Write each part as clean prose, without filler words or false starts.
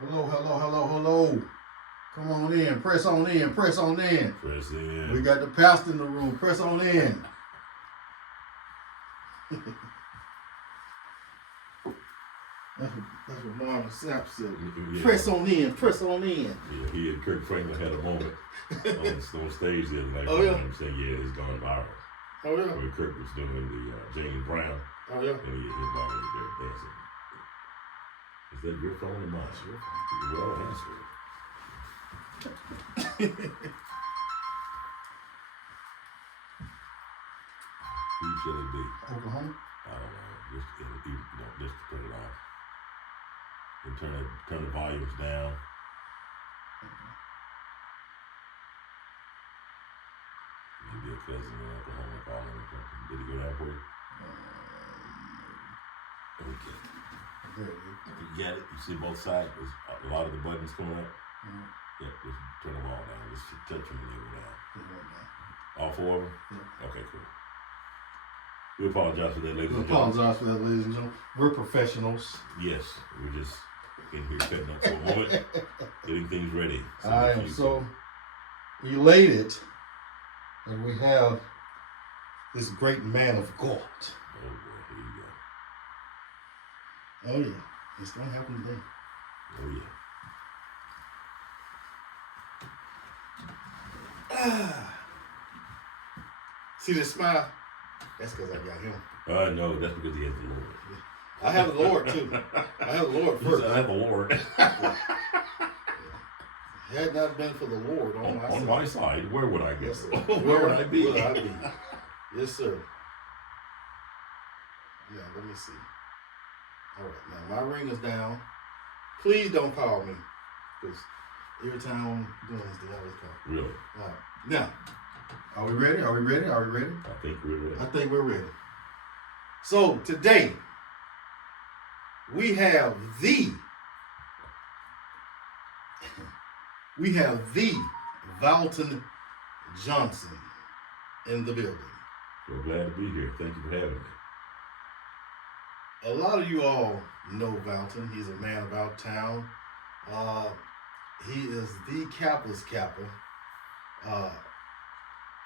Hello, hello, hello, hello. Come on in. Press on in. Press on in. Press in. We got the pastor in the room. Press on in. That's what Marlon Sapp said. Yeah. Press on in. Press on in. Yeah, he and Kirk Franklin had a moment on stage the other night. Oh, yeah? I'm saying, yeah, it's gone viral. Oh, yeah? Where Kirk was doing the James Brown. Oh, yeah? And his body was there dancing. Is that your phone or mine? It's your phone. Well, answer it. Who should it be? Oklahoma? I don't know. Just turn it off. And turn the volumes down. Maybe a cousin in Oklahoma calling or something. Did he go down for you? Okay. There it is. You got it. You see both sides. There's a lot of the buttons coming up. Mm-hmm. Yeah, just turn them all down. Just touch them and they go down. It went down. All four of them? Yeah. Okay, cool. We apologize for that, ladies We and gentlemen. apologize for that, ladies and gentlemen. We're professionals. Yes, we're just in here cutting up for a moment, getting things ready. I am so elated that we have this great man of God. Oh boy, here you go. Oh yeah, it's gonna happen today. Oh yeah. See this smile? That's because I got him. No, that's because he has the Lord. I have the Lord too. I have the Lord first. I have the Lord. Had not been for the Lord on my side, where would I go? Yes, sir. Where would I be? Where would I be? Yes, sir. Yeah, let me see. All right, now my ring is down. Please don't call me, because every time I'm doing this, they always call. Really? All right, now, are we ready? Are we ready? Are we ready? I think we're ready. I think we're ready. So today, we have the Valton Johnson in the building. So glad to be here. Thank you for having me. A lot of you all know Valton. He's a man about town. He is the Kappa's Kappa.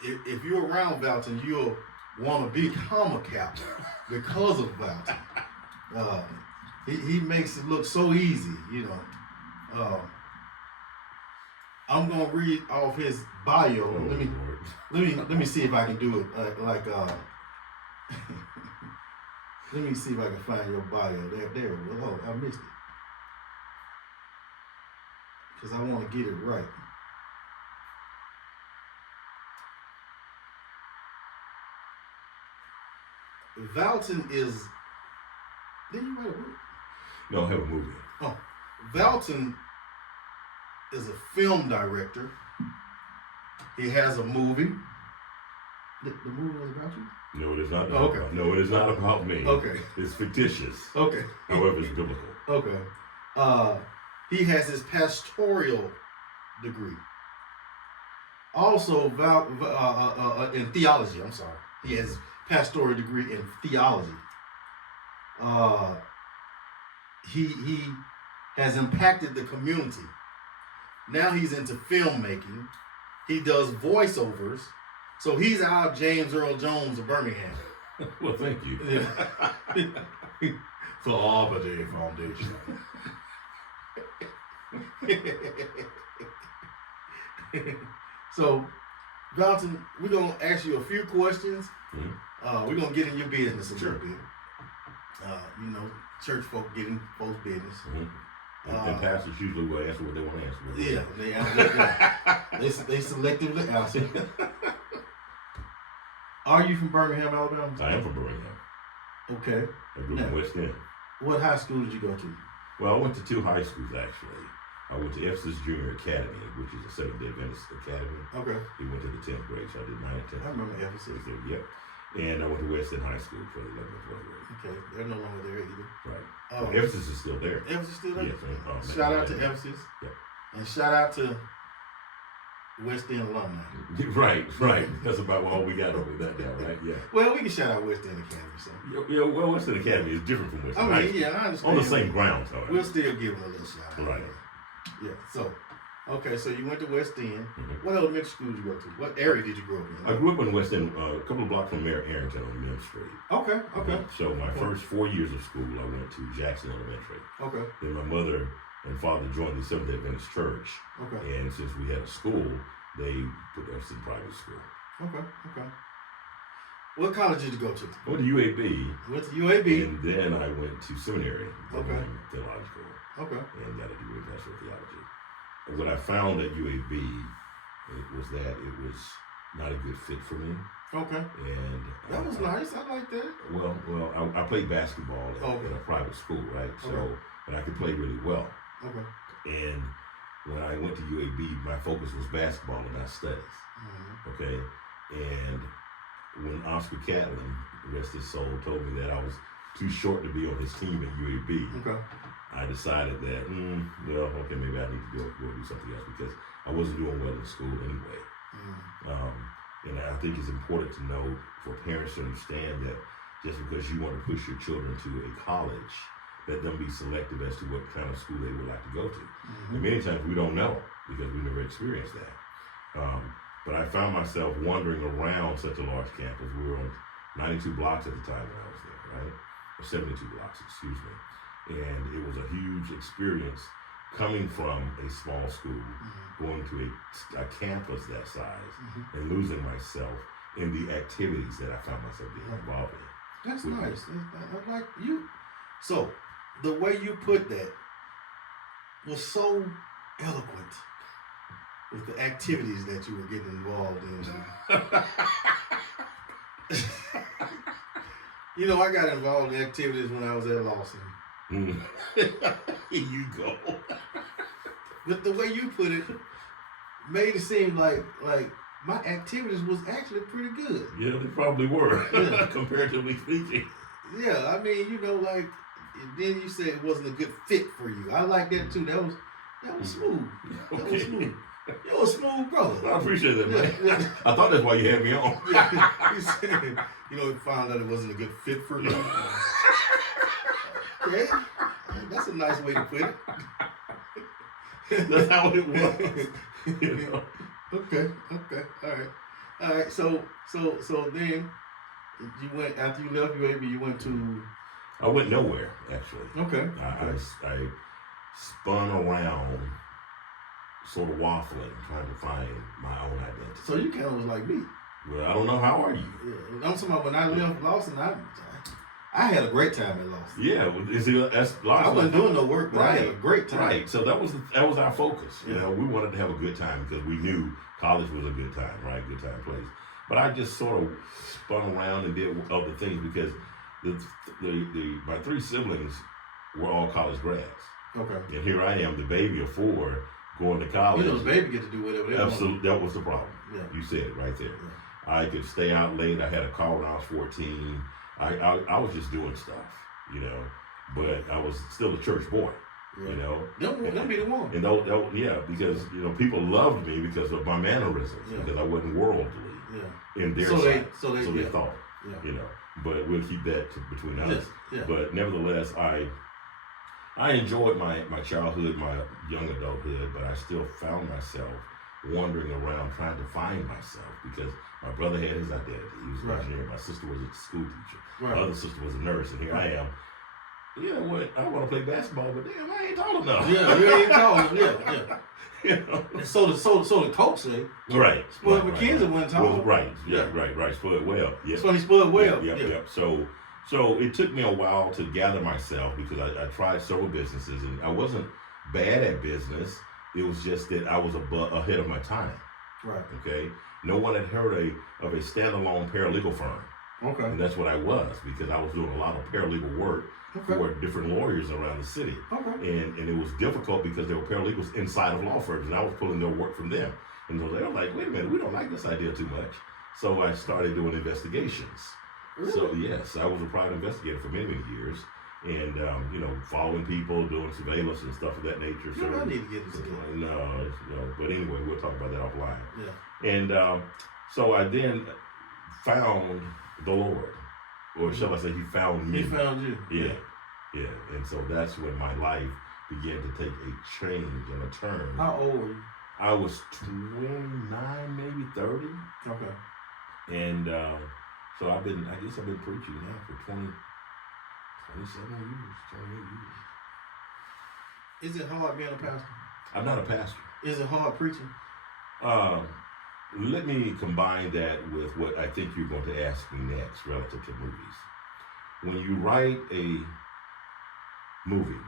If you're around Valton, you'll want to become a Kappa because of Valton. He makes it look so easy, you know. I'm gonna read off his bio. Oh, Let me see if I can do it let me see if I can find your bio. There it was. Oh, I missed it. Because I want to get it right. Valton is... Did you write a book? No, I have a movie. Oh. Valton is a film director. He has a movie. The movie was about you? No, it is not. Okay. No, it is not about me. Okay. It's fictitious. Okay. However, it's biblical. Okay. He has his pastoral degree. Also, in theology. I'm sorry. He has his pastoral degree in theology. He has impacted the community. Now he's into filmmaking. He does voiceovers. So he's our James Earl Jones of Birmingham. Well, thank you. Yeah. For Arbor Foundation. So, Valton, we're going to ask you a few questions. Mm-hmm. We're going to get in your business a little bit. You know, church folk getting folks' business. Mm-hmm. And pastors usually will answer what they want to answer. Yeah, they selectively answer. Are you from Birmingham, Alabama? I am from Birmingham. Okay. I grew up in West End. What high school did you go to? Well, I went to two high schools, actually. I went to Ephesus Junior Academy, which is a Seventh-day Adventist academy. Okay. We went to the 10th grade, so I did 9 and 10th. I remember Ephesus. Yep. And I went to West End High School for the 11th and 12th grade. Okay, they're no longer there either. Right. Ephesus is still there. Ephesus still there? Yes. Shout out to Ephesus. Yep. And shout out to West End alumni. Right. That's about all we got over that now, right? Yeah. Well, we can shout out West End Academy. So. Yeah, well, West End Academy is different from West End. I mean, yeah, I understand. On the same grounds, however. We'll still give it a little shout out. Right. Yeah, so, okay, so you went to West End. Mm-hmm. What elementary school did you go to? What area did you grow up in? I grew up in West End, a couple of blocks from Arrington on Mill Street. Okay. So my first 4 years of school, I went to Jackson Elementary. Okay. Then my mother and father joined the Seventh-day Adventist Church. Okay. And since we had a school, they put us in private school. Okay. What college did you go to? I went to UAB. Went to UAB. And then I went to seminary, theological. Okay. And got a degree in pastoral theology. And what I found at UAB was that it was not a good fit for me. Okay. And that was nice. I like that. Well, I played basketball at a private school, right? So, but I could play really well. Okay. And when I went to UAB, my focus was basketball and not studies. Mm-hmm. Okay. And when Oscar Catlin, rest his soul, told me that I was too short to be on his team at UAB, okay, I decided that, maybe I need to go do something else because I wasn't doing well in school anyway. Mm-hmm. And I think it's important to know for parents to understand that just because you want to push your children to a college, let them be selective as to what kind of school they would like to go to. Mm-hmm. And many times we don't know because we never experienced that. But I found myself wandering around such a large campus. We were on 92 blocks at the time when I was there, right? Or 72 blocks, excuse me. And it was a huge experience coming from a small school, mm-hmm, going to a campus that size, mm-hmm, and losing myself in the activities that I found myself being involved in. That's nice. I like you. So, the way you put that was so eloquent with the activities that you were getting involved in. I got involved in activities when I was at Lawson. Here you go. But the way you put it made it seem like my activities was actually pretty good. Yeah, they probably were, comparatively speaking. Yeah, I mean, then you said it wasn't a good fit for you. I like that too. That was smooth. Okay. That was smooth. You're a smooth brother. I appreciate that, man. Yeah. I thought that's why you had me on. He said, found out it wasn't a good fit for me. Okay, that's a nice way to put it. That's how it was. Okay, all right. So then you went after you left UAB. You went to. I went nowhere actually. Okay. I spun around, sort of waffling, trying to find my own identity. So you kind of was like me. Well, I don't know. How are you? Yeah, I'm talking about when I left Lawson. I had a great time at Lawson. Yeah, that's Lawson. I wasn't doing no work, but I had a great time. Right. So that was our focus. We wanted to have a good time because we knew college was a good time, right? Good time place. But I just sort of spun around and did other things because my three siblings were all college grads. Okay. And here I am, the baby of four, going to college. The baby get to do whatever they want. Absolutely, that was the problem. Yeah. You said it right there. Yeah. I could stay out late. I had a car when I was 14. I was just doing stuff, but I was still a church boy, Don't be the one. And because people loved me because of my mannerisms, because I wasn't worldly in their sight. So they thought, But we'll keep that between us. Yeah. But nevertheless, I enjoyed my childhood, my young adulthood, but I still found myself wandering around trying to find myself because my brother had his identity. He was an engineer. My sister was a school teacher. Right. My other sister was a nurse. And here I am. I want to play basketball, but damn, I ain't tall enough. Yeah, you ain't tall enough. Yeah. So the coach said. Right. Spud McKenzie wasn't tall. Right. Right. Spud well. Yeah. So he spud well. Yeah. So it took me a while to gather myself because I tried several businesses and I wasn't bad at business. It was just that I was ahead of my time. Right. Okay. No one had heard of a standalone paralegal firm. Okay. And that's what I was because I was doing a lot of paralegal work for different lawyers around the city. Okay. And it was difficult because there were paralegals inside of law firms and I was pulling their work from them. And so they were like, wait a minute, we don't like this idea too much. So I started doing investigations. Really? So yes, I was a private investigator for many, many years. and following people, doing surveillance and stuff of that nature. You don't need to get into that. No. But anyway, we'll talk about that offline. Yeah. And so I then found the Lord, or shall I say, He found me. He found you. Yeah. And so that's when my life began to take a change and a turn. How old were you? I was 29, maybe 30. Okay. And so I guess I've been preaching now for 27 years, 28 years. Is it hard being a pastor? I'm not a pastor. Is it hard preaching? Let me combine that with what I think you're going to ask me next relative to movies. When you write a movie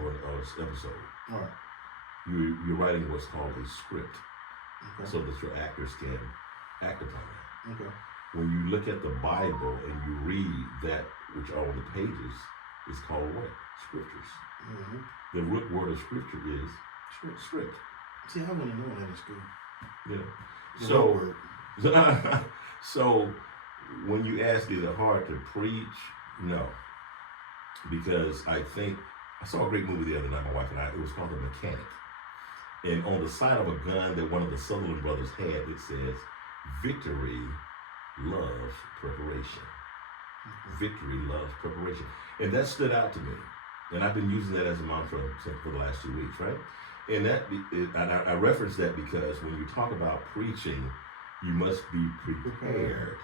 or an episode, all right, you're writing what's called a script, okay, so that your actors can act upon that. Okay. When you look at the Bible and you read that which are on the pages, it's called what? Scriptures. The root word of scripture is script. See, I wouldn't know that in school. Yeah. So when you ask, is it hard to preach? No. Because I saw a great movie the other night, my wife and I. It was called The Mechanic. And on the side of a gun that one of the Sutherland brothers had, it says, "Victory loves preparation." Victory loves preparation. And that stood out to me. And I've been using that as a mantra for the last 2 weeks, right? And I reference that because when you talk about preaching, you must be prepared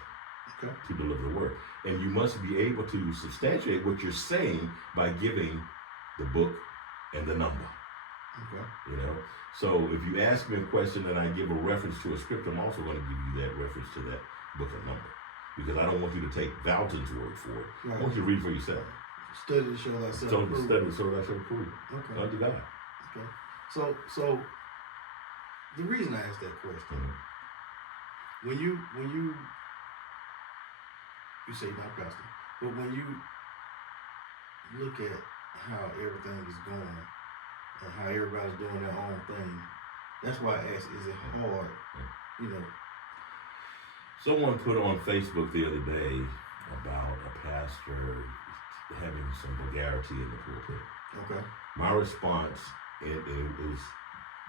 to deliver the word. And you must be able to substantiate what you're saying by giving the book and the number. Okay. So if you ask me a question and I give a reference to a script, I'm also going to give you that reference to that book and number. Because I don't want you to take Valton's word for it. Right. I want you to read it for yourself. Study to show thyself approved. Study to show thyself approved. Okay. Unto God. Okay. So the reason I asked that question, when you say you're not pastor, but when you look at how everything is going and how everybody's doing their own thing, that's why I asked, is it hard, Someone put on Facebook the other day about a pastor having some vulgarity in the pulpit. Okay. My response is,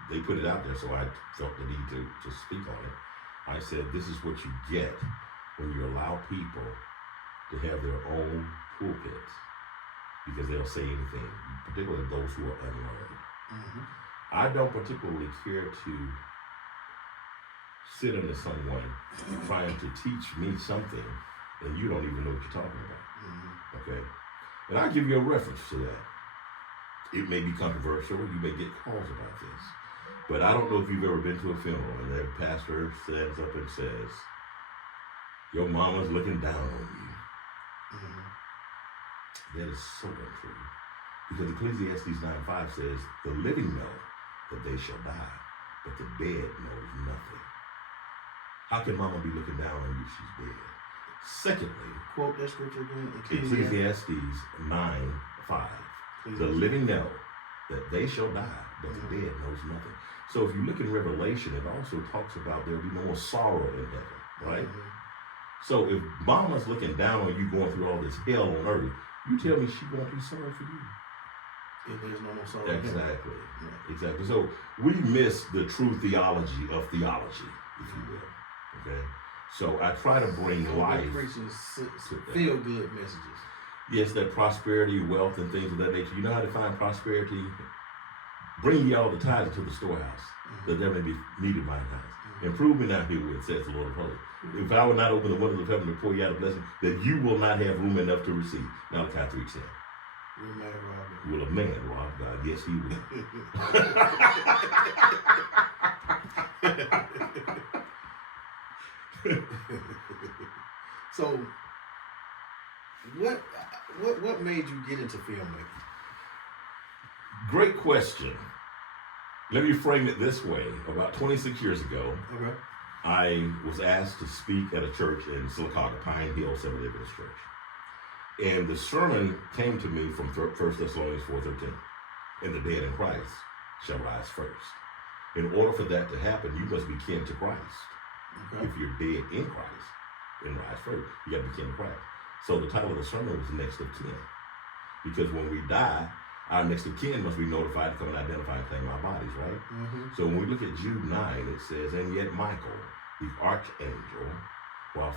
they put it out there, so I felt the need to speak on it. I said, this is what you get when you allow people to have their own pulpits, because they'll say anything, particularly those who are unlearned. I don't particularly care to sit under someone trying to teach me something and you don't even know what you're talking about. Okay? And I'll give you a reference to that. It may be controversial, you may get calls about this, but I don't know if you've ever been to a funeral and the pastor stands up and says, "Your mama's looking down on you." That is so untrue. Because Ecclesiastes 9:5 says, "The living know that they shall die, but the dead knows nothing." How can mama be looking down on you if she's dead? Secondly, quote that scripture again. Ecclesiastes 9:5. The living know that they shall die, but the dead knows nothing. So if you look in Revelation, it also talks about there will be no more sorrow in heaven, right? So if mama's looking down on you going through all this hell on earth, you tell me she won't be sorry for you. If there's no more sorrow. Exactly. Exactly. So we miss the true theology of theology, if you will. Okay? So I try to bring life. Feel good messages. Yes, that prosperity, wealth, and things of that nature. You know how to find prosperity? Bring ye all the tithes into the storehouse, that there may be meat in mine house. And prove me now herewith, says the Lord of hosts. If I will not open the windows of heaven to pour you out a blessing, that you will not have room enough to receive. Malachi 3:10. Will a man rob God? Yes, he will. So, what made you get into filmmaking? Great question. Let me frame it this way. About 26 years ago, I was asked to speak at a church in Silicaca, Pine Hill Seventh-day Adventist Church. And the sermon came to me from 1 Thessalonians 4:13. And the dead in Christ shall rise first. In order for that to happen, you must be kin to Christ. If you're dead in Christ and rise first, you got to be kin to Christ. So the title of the sermon was Next of Kin. because when we die, our next of kin must be notified to come and identify and claim our bodies, right? Mm-hmm. So when we look at Jude 9, it says, and yet Michael, the archangel, while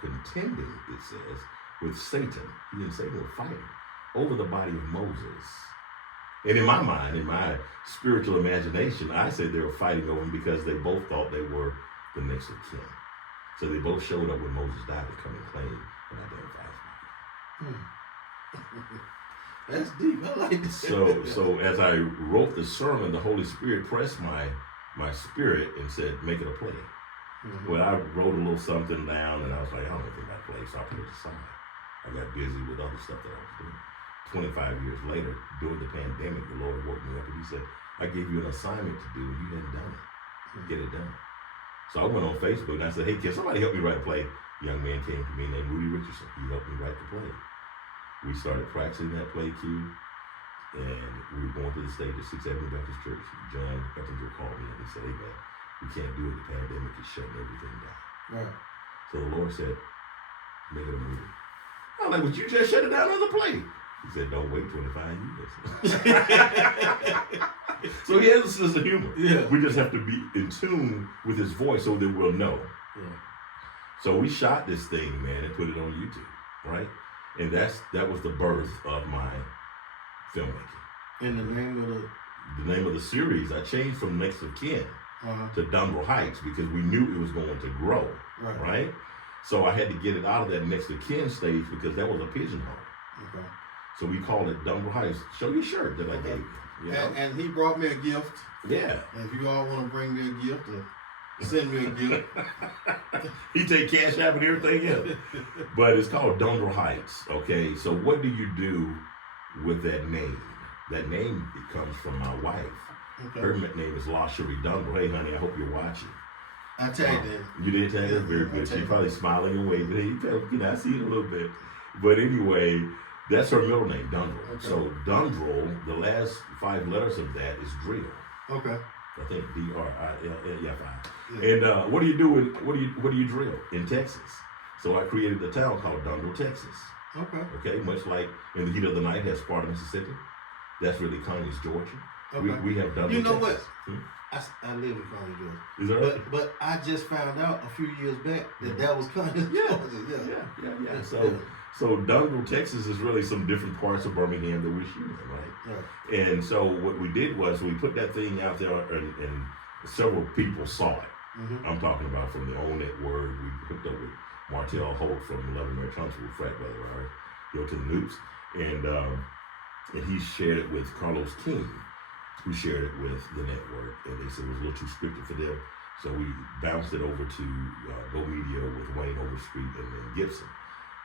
contending, it says, with Satan, he didn't say they were fighting, over the body of Moses. And in my mind, in my spiritual imagination, I said they were fighting over him because they both thought they were the next of kin. So they both showed up when Moses died to come and claim and identify his body. That's deep. I like that. So as I wrote the sermon, the Holy Spirit pressed my spirit and said, make it a play. Mm-hmm. Well, I wrote a little something down, and I was like, I don't think I play, so I put it aside. I got busy with other stuff that I was doing. 25 years later, during the pandemic, the Lord woke me up and he said, I gave you an assignment to do, and you hadn't done it. Get it done. So I went on Facebook and I said, hey, can somebody help me write a play? A young man came to me named Rudy Richardson. He helped me write the play. We started practicing that play cue, and we were going to the stage at 6th Avenue Baptist Church. John Eppinger called me and he said, hey man, we can't do it. The pandemic is shutting everything down. Right. So the Lord said, make it a movie. I was like, would you just shut it down as a play? He said, don't wait 25 years. So he has a sense of humor. Yeah. We just have to be in tune with his voice so that we'll know. Yeah. So we shot this thing, man, and put it on YouTube, right? And that was the birth of my filmmaking. And the name of the series, I changed from Next of Kin to Dunbro Heights because we knew it was going to grow, right? So I had to get it out of that Next of Kin stage because that was a pigeonhole. Okay. So we called it Dunbro Heights. Show your shirt that I gave you. You know? And he brought me a gift. Yeah. And if you all want to bring me a gift, send me a gift. He take Cash App and everything else. But it's called Dunbro Heights. Okay, so what do you do with that name? That name, it comes from my wife. Okay. Her name is La Cherie Dunbro. Hey, honey, I hope you're watching. I tagged her. You did tag her? Very good. She's probably smiling and waving. Hey, I see it a little bit. But anyway, that's her middle name, Dundrell. Okay. So Dundrell, the last 5 letters of that is drill. Okay. I think D-R-I-L-L-E-F-I. Yeah. And what do you drill in Texas? So I created the town called Dundrell, Texas. Okay. Okay, much like In the Heat of the Night has Sparta, Mississippi. That's really Conyers, Georgia. Okay. We have Dundrell, You know Texas. what? I live in Conyers, Georgia. Is that right? But I just found out a few years back that was Conyers, Georgia. Yeah. So Dundrell, Texas is really some different parts of Birmingham that we're shooting, right? And so what we did was we put that thing out there and several people saw it. Mm-hmm. I'm talking about from the Own That Word. We hooked up with Martell Holt from 11 Mary Tunstall, frat brother, right? Hilton Noops. And he shared it with Carlos King, who shared it with the network. And they said it was a little too scripted for them. So we bounced it over to Go Media with Wayne Overstreet and then Gibson.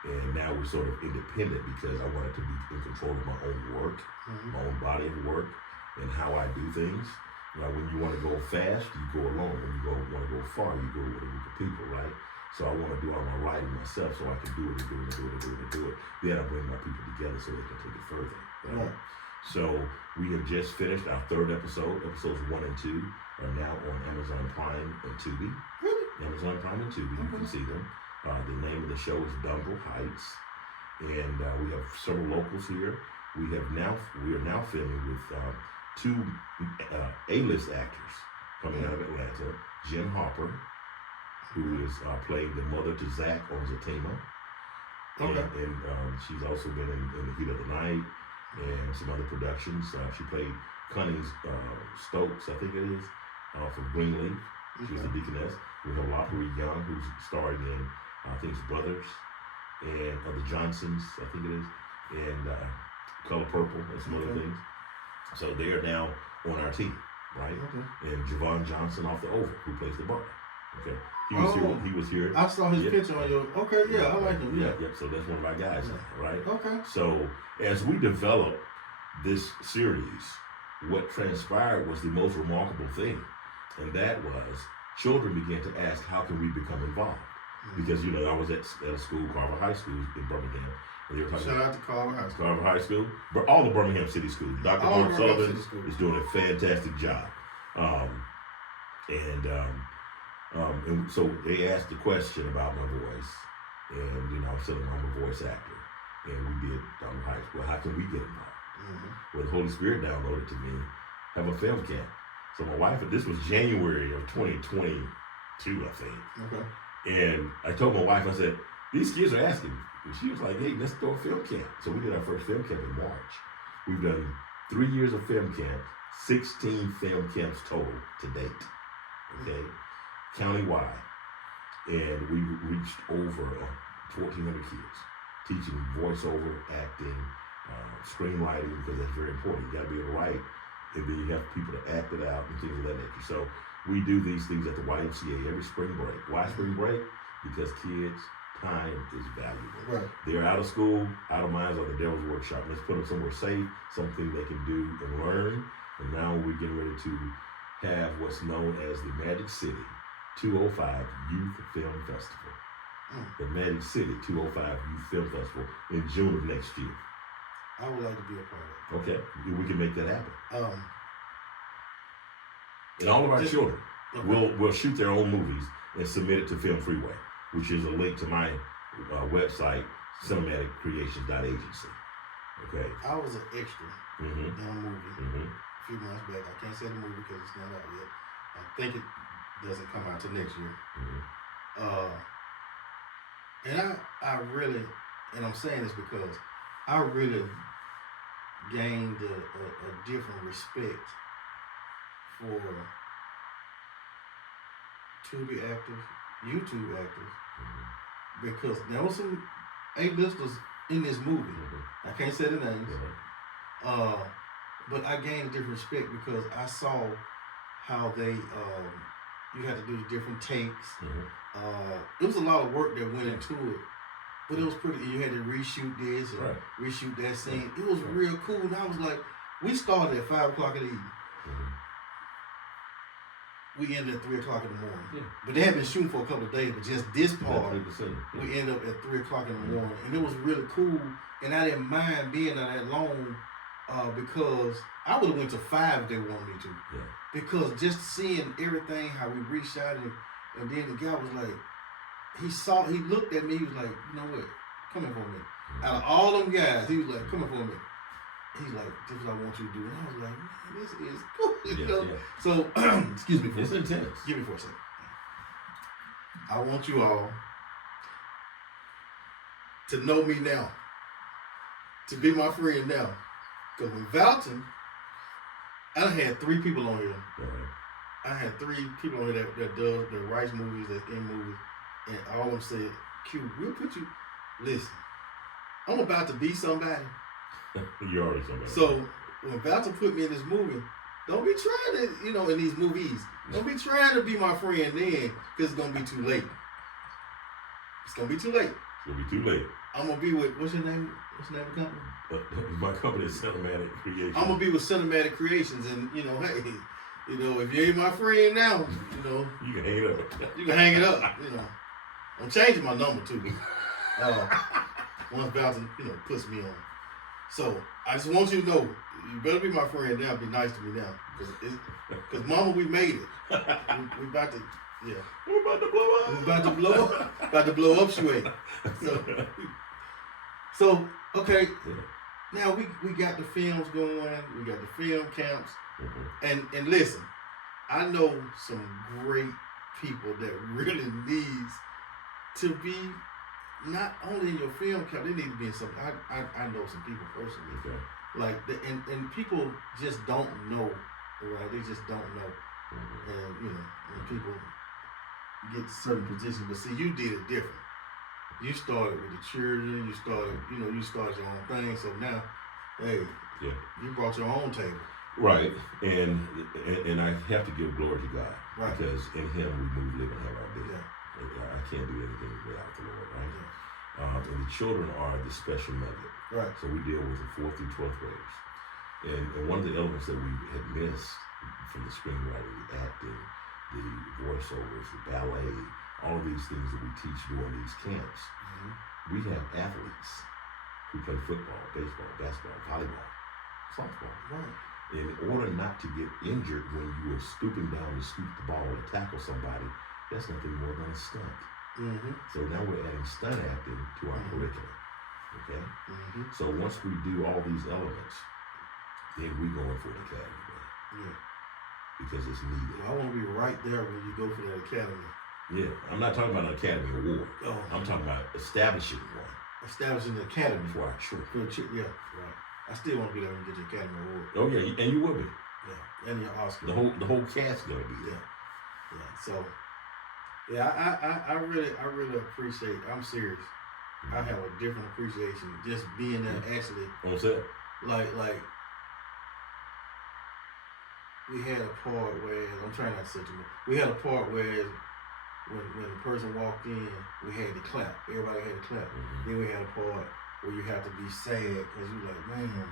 And now we're sort of independent because I wanted to be in control of my own work, my own body of work, and how I do things. When you want to go fast, you go alone. When you want to go far, you go with a group of people, right? So I want to do all my writing myself so I can do it. Then I bring my people together so they can take it further, right? So we have just finished our 3rd episode. Episodes 1 and 2 are now on Amazon Prime and Tubi. Really? Amazon Prime and Tubi, you can see them. The name of the show is Dunbro Heights, and we have several locals here. We are now filming with 2 A-list actors coming out of Atlanta. Jen Harper, who is playing the mother to Zach on Zatima, and she's also been in The Heat of the Night and some other productions. She played Connie Stokes, I think it is, from Greenleaf. She's the deaconess. We have Lottery Young, who's starring in I think it's Brothers and the Johnsons, I think it is, and Color Purple and some other things. So they are now on our team, right? Okay. And Javon Johnson off the Oval, who plays the butler. Okay. He was here. I saw his picture on your. Okay, I like him. Yeah. So that's one of our guys, right? Okay. So as we developed this series, what transpired was the most remarkable thing, and that was children began to ask, how can we become involved? Because, I was at a school, Carver High School in Birmingham. And they were talking Shout out to Carver High School. Carver High School. But all the Birmingham City schools. Dr. Mark Sullivan is doing a fantastic job. And so they asked the question about my voice. And, I said I'm a voice actor. and we did Donald Heights. Well, how can we get involved? Mm-hmm. Well, the Holy Spirit downloaded to me, have a film camp. So my wife, this was January of 2022, I think. Okay. And I told my wife, I said, these kids are asking. And she was like, hey, let's throw a film camp. So we did our first film camp in March. We've done 3 years of film camp, 16 film camps total to date. Okay? Countywide. And we reached over 1,400 kids, teaching voiceover, acting, screenwriting, because that's very important. You got to be able to write, and then you have people to act it out and things of that nature. So we do these things at the YMCA every spring break. Why spring break? Because kids' time is valuable. Right. They're out of school, out of minds on the devil's workshop. Let's put them somewhere safe, something they can do and learn. And now we're getting ready to have what's known as the Magic City 205 Youth Film Festival. The Magic City 205 Youth Film Festival in June of next year. I would like to be a part of Okay, we can make that happen. it. And all of our children Okay. will shoot their own movies and submit it to Film Freeway, which is a link to my website, cinematicCreations.agency. Okay. I was an extra Mm-hmm. in a movie Mm-hmm. a few months back. I can't say the movie because it's not out yet. I think it doesn't come out till next year. Mm-hmm. And I really, and I'm saying this because I really gained a different respect for Tubi actors, YouTube actors, because there was some A-listers in this movie. Mm-hmm. I can't say the names. Mm-hmm. But I gained a different respect because I saw how they, you had to do the different takes. Mm-hmm. It was a lot of work that went into it, but it was pretty. You had to reshoot this and Right. reshoot that scene. It was real cool, and I was like, we started at 5 o'clock in the evening. Mm-hmm. We ended at 3 o'clock in the morning. Yeah. But they had been shooting for a couple of days, but just this part, That's the scene. Yeah. we ended up at 3 o'clock in the morning, and it was really cool. And I didn't mind being there that long because I would have went to 5 if they wanted me to. Yeah. Because just seeing everything, how we reshot it, and then the guy was like, he looked at me, he was like, you know what, come here for a minute. Out of all them guys, he was like, come here for a minute. He's like, this is what I want you to do. And I was like, man, this is cool. You know? Yeah. So, excuse me for a It's second. intense. Give me for a second. I want you all to know me now, to be my friend now. Because when Valton, I done had 3 people on here. Yeah. I had 3 people on here that writes movies, that's in movies, and all of them said, Q, we'll put you, listen, I'm about to be somebody. You're already somebody. So when Valton put me in this movie, don't be trying to, in these movies, don't be trying to be my friend then, because it's going to be too late. It's going to be too late. It's going to be too late. I'm going to be with, what's your name? What's the name of the company? My company is Cinematic Creations. I'm going to be with Cinematic Creations, and, hey, if you ain't my friend now, You can hang it up. you can hang it up, I'm changing my number too. Once Valton, puts me on. So I just want you to know, you better be my friend now. Be nice to me now, because Mama, we made it. We about to, yeah. We're about to blow up. We about to blow up. About to blow up, Sway. So okay. Yeah. Now we got the films going. We got the film camps, Mm-hmm. and listen, I know some great people that really needs to be not only in your film camp. They need to be in some. I know some people personally, Okay. like and people just don't know, right? They just don't know, Mm-hmm. and when people get to certain positions. But see, you did it different. You started with the children. You started your own thing. So now, hey, Yeah. you brought your own table. Right, and I have to give glory to God, Right. because in Him we move, live, and have our being. Yeah. I can't do anything without the Lord, right? Yeah. And the children are the special nugget. Right. So we deal with the 4th through 12th graders, and one of the elements that we had missed from the screenwriting, the acting, the voiceovers, the ballet, all of these things that we teach during these camps. Mm-hmm. We have athletes who play football, baseball, basketball, volleyball, softball. Right. In order not to get injured when you are stooping down to scoop the ball or tackle somebody, that's nothing more than a stunt. Mm-hmm. So now we're adding stunt acting to our Mhm. curriculum. Okay? Mm-hmm. So once we do all these elements, then we going for the academy, man. Yeah. Because it's needed. Well, I want to be right there when you go for that academy. Yeah. I'm not talking about an academy award. Oh. I'm talking about establishing one. Establishing the academy. For our children. Yeah, right. I still want to be there when you get your academy award. Oh yeah, and you will be. Yeah. And your Oscar. The whole cast gonna be there. Yeah. So yeah, I really appreciate. I'm serious. I have a different appreciation just being there actually. On set. Like we had a part where I'm trying not to say too much. We had a part where when the person walked in, we had to clap. Everybody had to clap. Mm-hmm. Then we had a part where you have to be sad because you're like, man,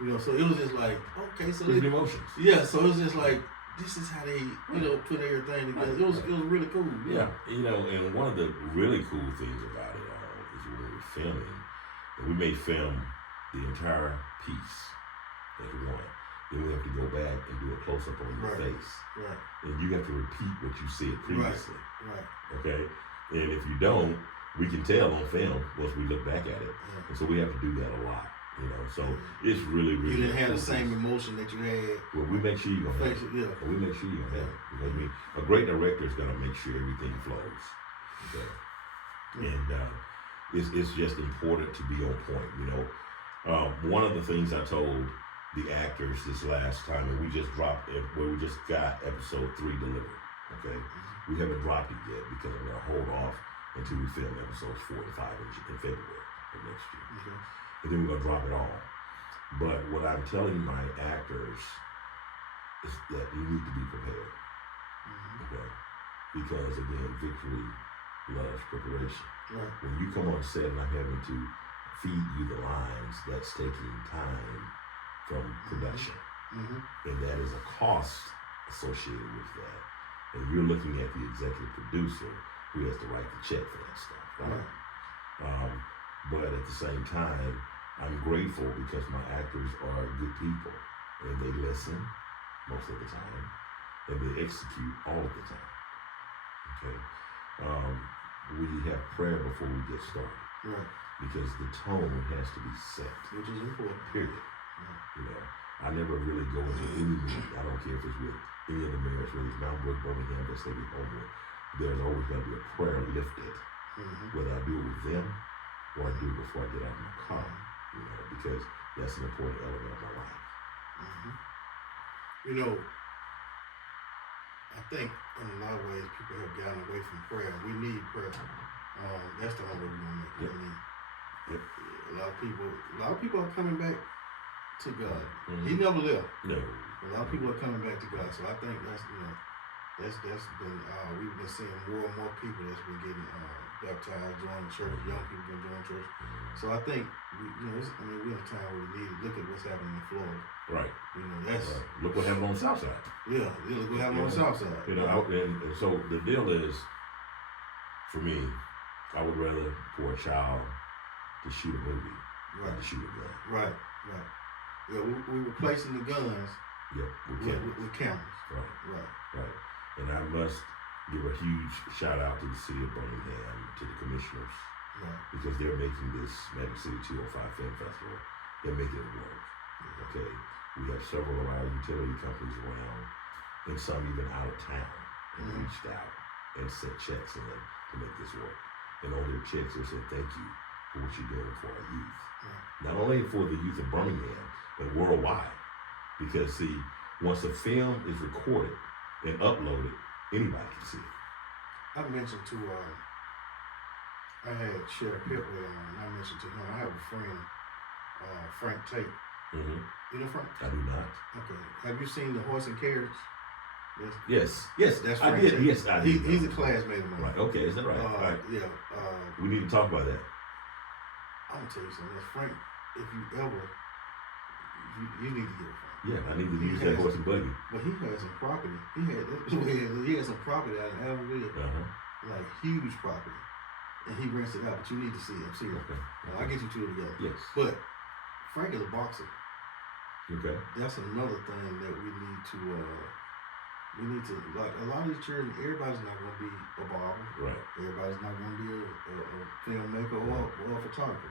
you know. So it was just like, okay, so there's emotions. Yeah, so it was just like, this is how they, put everything together. It was really cool. Yeah, and one of the really cool things about it all is when we were filming, and we may film the entire piece as one. Then we have to go back and do a close-up on your face. Right. And you have to repeat what you said previously. Right. Okay? And if you don't, we can tell on film once we look back at it. Yeah. And so we have to do that a lot. So it's really, really. You didn't have the same emotion that you had. Well, we make sure you're going to have it. Yeah. We make sure you're going to have it. You know what I mean? A great director is going to make sure everything flows. Okay? Yeah. And it's just important to be on point, one of the things I told the actors this last time, and we just got episode 3 delivered. Okay? Mm-hmm. We haven't dropped it yet because we're going to hold off until we film episodes 4 and 5 in February of next year. Okay. And then we're going to drop it all. But what I'm telling my actors is that you need to be prepared. Mm-hmm. Okay? Because again, victory loves preparation. Right. When you come on set and I'm having to feed you the lines, that's taking time from production. Mm-hmm. And that is a cost associated with that. And you're looking at the executive producer who has to write the check for that stuff. Right? But at the same time, I'm grateful because my actors are good people and they listen most of the time and they execute all of the time. Okay? We have prayer before we get started. Right. Because the tone has to be set. Which is important. Period. Right. I never really go into any meeting. I don't care if it's with any of the mayors, whether it's Mount Brook, Birmingham, Vestavia, Homewood. There's always going to be a prayer lifted. Mm-hmm. Whether I do it with them or I do it before I get out of my car. Because that's an important element of my life. Mm-hmm. I think in a lot of ways people have gotten away from prayer. We need prayer. That's the only way we're gonna make it. Yep. A lot of people are coming back to God. Mm-hmm. He never left. No. A lot of people are coming back to God. So I think that's been we've been seeing more and more people that's been getting baptized, joining the church. Young people been joining church. So I think we're in a time where we need to look at what's happening in Florida. Right. That's look what happened on the South Side. Yeah, look what happened on the South Side. And so the deal is, for me, I would rather for a child to shoot a movie than to shoot a gun. Right. Yeah, we replacing the guns. Yep, with cameras. Right. And I must give a huge shout out to the city of Birmingham, to the commissioners, because they're making this Magic City 205 Film Festival. They're making it work. Okay, we have several of our utility companies around, and some even out of town, and reached out and sent checks in to make this work. And on their checks, they said thank you for what you're doing for our youth. Not only for the youth of Birmingham, but worldwide. Because see, once a film is recorded and uploaded, anybody can see it. I mentioned to I had Sheriff Pitway on, and I mentioned to him, I have a friend, Frank Tate. Mm-hmm. You know Frank? I do not. Okay. Have you seen The Horse and Carriage? Yes. That's Frank I did. Tate. Yes, I did. He's a classmate of mine. Right. Okay. Is that right? Right. Yeah. We need to talk about that. I'm gonna tell you something. Frank, if you ever, you need to get a Frank. Yeah, I need to use that horse and buggy. But he had some property. He had some property out in Albertville, like huge property, and he rents it out. But you need to see it. I'm serious. Okay. I'll get you two together. Yes. But Frank is a boxer. Okay. That's another thing that we need to We need to, like, a lot of these children, everybody's not going to be a barber. Right. Everybody's not going to be a filmmaker or a photographer.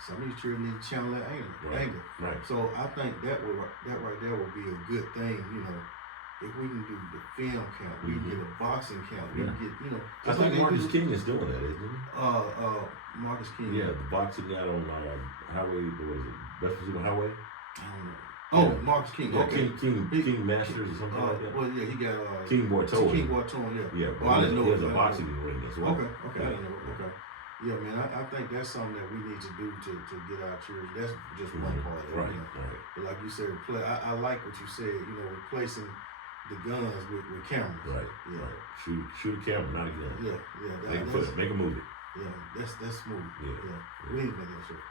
Some of these children need to channel that anger. Right. So I think that right there will be a good thing, you know. If we can do the film camp, we can get a boxing camp, we can get, you know. I think Marcus King is doing that, isn't he? Marcus King. Yeah, the boxing out on Highway, what was it? West Highway? I don't know. Oh, yeah. Marcus King. Yeah, okay. King Masters or something like that. Well, yeah, he got King Bortone. King Bortone, yeah. Yeah, well, I didn't know. There's a boxing ring as well. Okay, I didn't know. Okay. Yeah, man, I think that's something that we need to do to get our children. That's just one part of it. Right, you know? right. But like you said, I like what you said. You know, replacing the guns with cameras. Right. Yeah. Right. Shoot a camera, not a gun. Yeah. Make a movie. Yeah, that's smooth. Yeah. We need to make that shirt.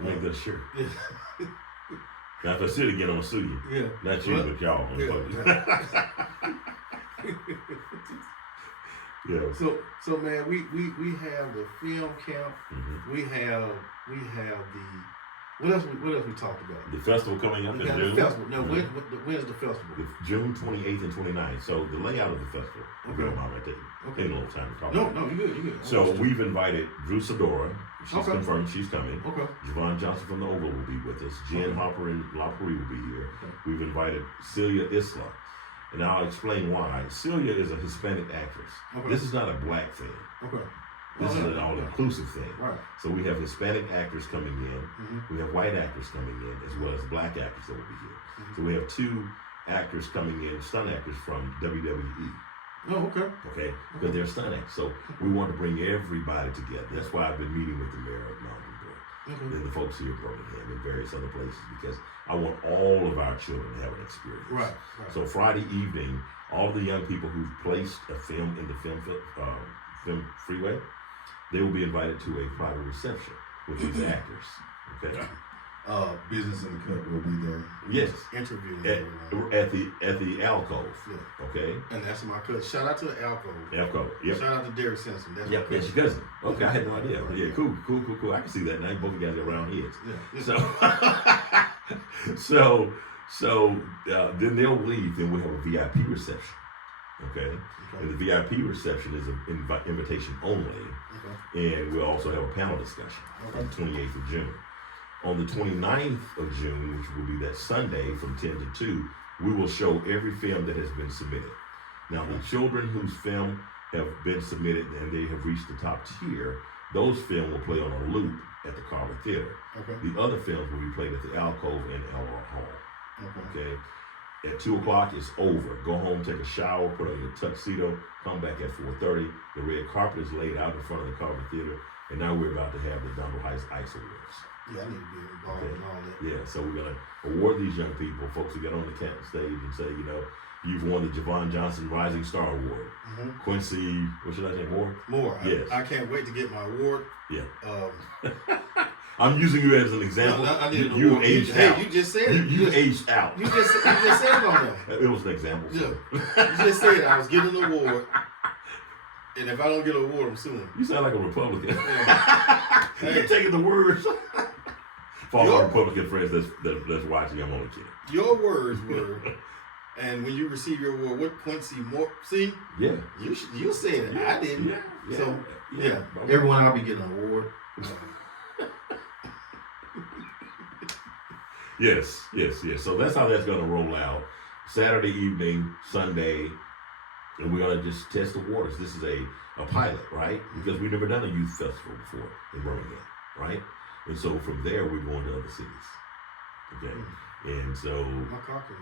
Make that shirt. Yeah. Now if I sit again, I'm gonna sue you. Yeah. Not you, but y'all. Yeah. So man, we have the film camp. We have the what else we talked about? The festival coming up in June. The festival. No, when is the festival? It's June 28th and 29th. So the layout of the festival. Okay. If you don't mind, I take a little time to talk about. No, you good. So we've invited Drew Sadora. She's Okay. confirmed she's coming. Okay. Javon Johnson from the Oval will be with us. Jen Hopper and LaPree will be here. Okay. We've invited Celia Isla. And I'll explain why. Celia is a Hispanic actress. Okay. This is not a black thing. Okay. This is an all-inclusive thing. Right. So we have Hispanic actors coming in. We have white actors coming in, as well as black actors that will be here. So we have two actors coming in, stunt actors from WWE. Oh, okay. Okay? Because they're stunt actors. So we want to bring everybody together. That's why I've been meeting with the mayor of Mountain Grove and the folks here in Birmingham and various other places, because I want all of our children to have an experience. Right. So Friday evening, all the young people who've placed a film in the film freeway, they will be invited to a private reception with these actors. Okay. Business in the Cut will be there. Yes. Interviewing at the alcove. Yeah. Okay. And that's my cousin. Shout out to the alcove. Alcove. Yep. Shout out to Derek Simpson. That's yep. That's your cousin. Okay. I had no idea. Yeah. Cool. I can see that now. Both of you guys got round heads. Yeah. So then they'll leave. Then we'll have a VIP reception. Okay. And the VIP reception is an invitation only. Okay. And we'll also have a panel discussion on the 28th of June. On the 29th of June, which will be that Sunday from 10 to 2, we will show every film that has been submitted. Now, the children whose film have been submitted and they have reached the top tier, those films will play on a loop at the Carver Theater. Okay. The other films will be played at the Alcove and Elroy Hall. Okay. At 2 o'clock, it's over. Go home, take a shower, put on your tuxedo, come back at 4:30. The red carpet is laid out in front of the Carver Theater, and now we're about to have the Donald Heights Ice Awards. Yeah, I need to be involved in all that. Yeah, so we're going to award these young people, folks who get on the campus stage and say, you know, you've won the Javon Johnson Rising Star Award. Quincy, what should I say, Moore? Yes. I can't wait to get my award. Yeah. I'm using you as an example. No, I need an you award. aged out. You just said it. You aged out. You just said it on there. It was an example. Yeah. You just said I was getting an award. And if I don't get an award, I'm suing. You sound like a Republican. Yeah. You're taking the words. For all our Republican friends that's watching, I'm only kidding. Your words were, and when you receive your award, what Quincy Moore? See? Yeah. You said it. Yeah. I didn't. Yeah. So, yeah. Everyone, I'll be getting an award. Yes. So that's how that's going to roll out. Saturday evening, Sunday, and we're going to just test the waters. This is a pilot, right? Because we've never done a youth festival before in Birmingham, right? And so from there, we're going to other cities. Okay? And so... My car can